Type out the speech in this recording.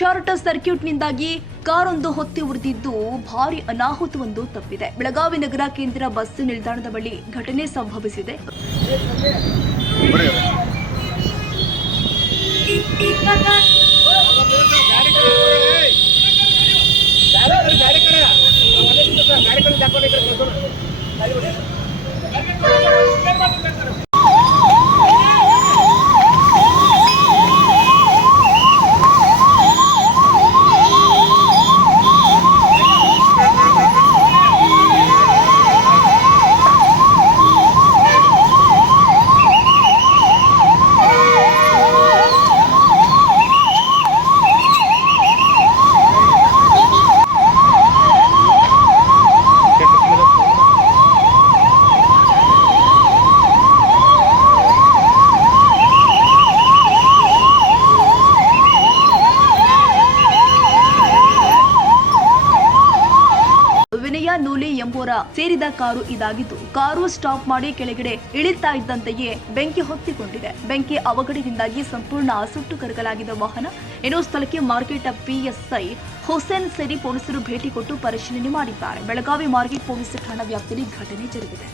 Short ಸರ್ಕ್ಯೂಟ್ನಿಂದಾಗಿ ಕಾರೊಂದು ಹೊತ್ತಿ ಉರಿದಿದ್ದು ಭಾರಿ ಅನಾಹುತವೊಂದು ತಪ್ಪಿದೆ. ಬೆಳಗಾವಿ ನಗರ ಕೇಂದ್ರ ಬಸ್ ನಿಲ್ದಾಣದ ಬಳಿ ಘಟನೆ ಸಂಭವಿಸಿದೆ. ನೂಲೆ ಎಂಬುವರ ಸೇರಿದ ಕಾರು ಇದಾಗಿದ್ದು, ಕಾರು ಸ್ಟಾಪ್ ಮಾಡಿ ಕೆಳಗಡೆ ಇಳಿತಾ ಇದ್ದಂತೆಯೇ ಬೆಂಕಿ ಹೊತ್ತಿಕೊಂಡಿದೆ. ಬೆಂಕಿ ಅವಘಡದಿಂದಾಗಿ ಸಂಪೂರ್ಣ ಸುಟ್ಟು ಕರಕಲಾಗಿದ್ದ ವಾಹನ. ಇನ್ನು ಸ್ಥಳಕ್ಕೆ ಮಾರ್ಕೆಟ್ ಪಿಎಸ್ಐ ಹುಸೇನ್ ಸೇರಿ ಪೊಲೀಸರು ಭೇಟಿ ಕೊಟ್ಟು ಪರಿಶೀಲನೆ ಮಾಡಿದ್ದಾರೆ. ಬೆಳಗಾವಿ ಮಾರ್ಕೆಟ್ ಪೊಲೀಸ್ ಠಾಣಾ ವ್ಯಾಪ್ತಿಯಲ್ಲಿ ಘಟನೆ ಜರುಗಿದೆ.